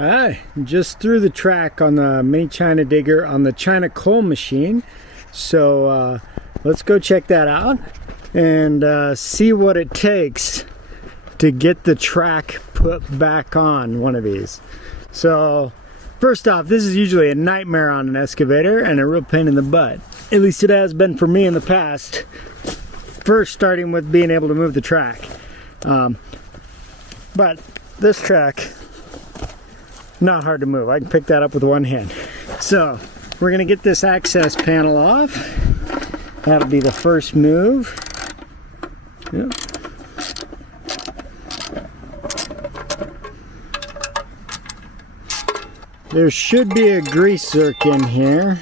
I just threw the track on the Mini China digger on the China coal machine. So let's go check that out and see what it takes to get the track put back on one of these. So first off, this is usually a nightmare on an excavator and a real pain in the butt. At least it has been for me in the past. First starting with being able to move the track. But this track, not hard to move. I can pick that up with one hand. So we're gonna get this access panel off. That'll be the first move. Yep. There should be a grease zerk in here.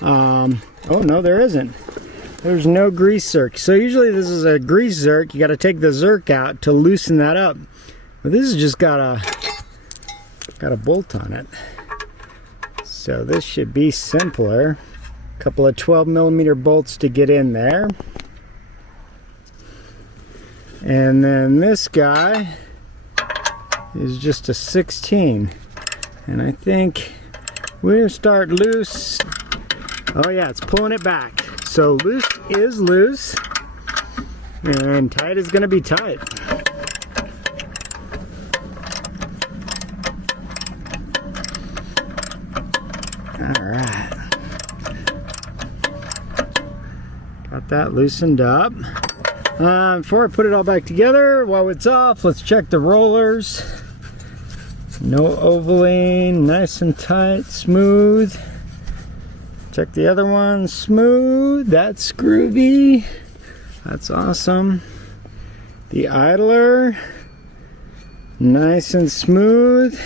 Oh no, there isn't. There's no grease zerk. So usually this is a grease zerk. You got to take the zerk out to loosen that up. But this has just got a bolt on it. So this should be simpler. A couple of 12mm bolts to get in there. And then this guy is just a 16. And I think we're gonna start loose. Oh yeah, it's pulling it back. So loose is loose, and tight is gonna be tight. All right. Got that loosened up. Before I put it all back together, while it's off, let's check the rollers. No ovaling, nice and tight, smooth. Check the other one, smooth, that's groovy. That's awesome. The idler, nice and smooth.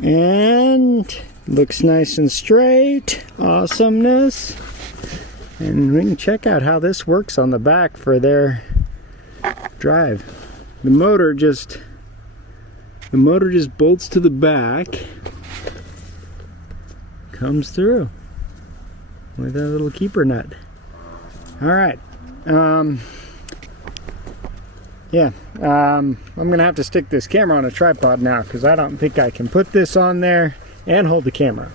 And looks nice and straight, awesomeness. And we can check out how this works on the back for their drive. The motor just bolts to the back, comes through with a little keeper nut. All right. I'm gonna have to stick this camera on a tripod now because I don't think I can put this on there and hold the camera.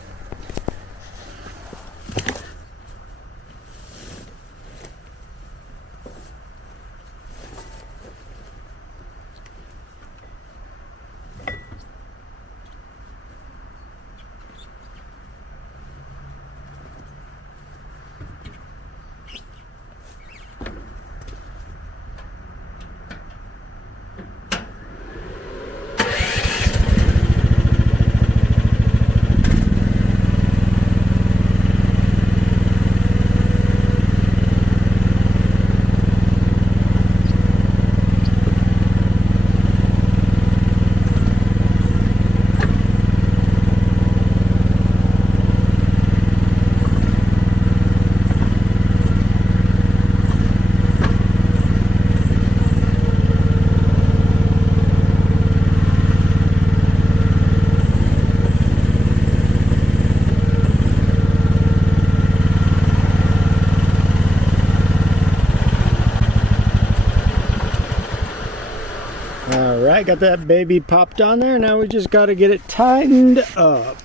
Alright, got that baby popped on there. Now we just got to get it tightened up.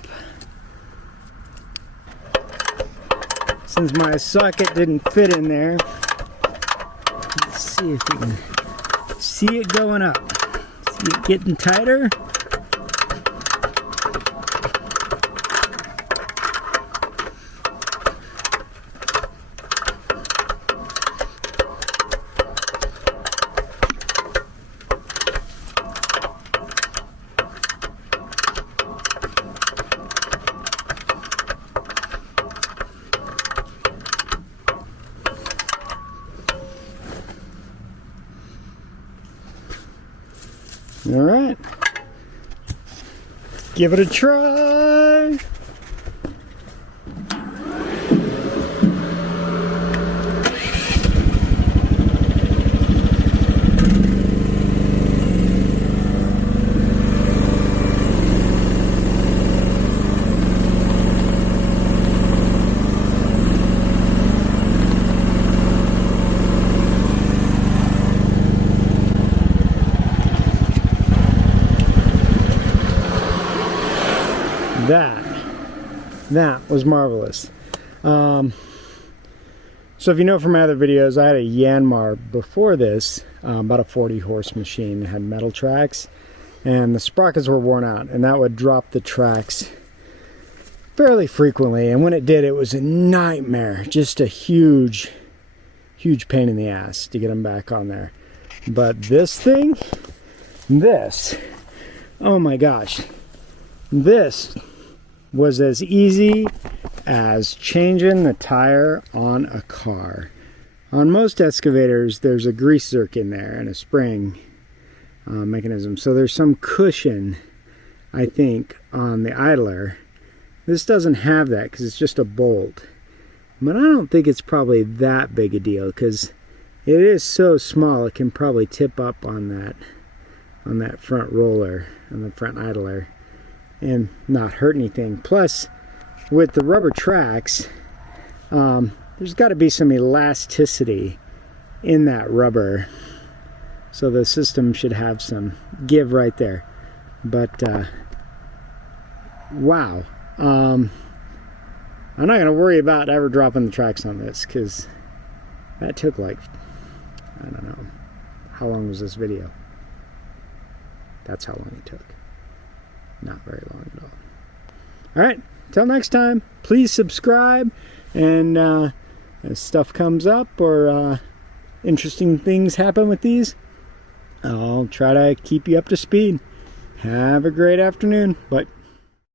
Since my socket didn't fit in there, let's see if we can see it going up. See it getting tighter. All right, give it a try. That was marvelous. So if you know from my other videos, I had a Yanmar before this, about a 40 horse machine. It had metal tracks, and the sprockets were worn out, and that would drop the tracks fairly frequently. And when it did, it was a nightmare. Just a huge pain in the ass to get them back on there. But this thing, oh my gosh, this was as easy as changing the tire on a car. On most excavators, there's a grease zerk in there and a spring mechanism, so there's some cushion, I think, on the idler. This doesn't have that because it's just a bolt, but I don't think it's probably that big a deal because it is so small. It can probably tip up on that front roller, on the front idler, and not hurt anything. Plus, with the rubber tracks, there's got to be some elasticity in that rubber, so the system should have some give right there. But wow, I'm not going to worry about ever dropping the tracks on this, because that took like, I don't know, how long was this video? That's how long it took. Not very long at all. Alright, till next time, please subscribe, and as stuff comes up or interesting things happen with these, I'll try to keep you up to speed. Have a great afternoon. Bye.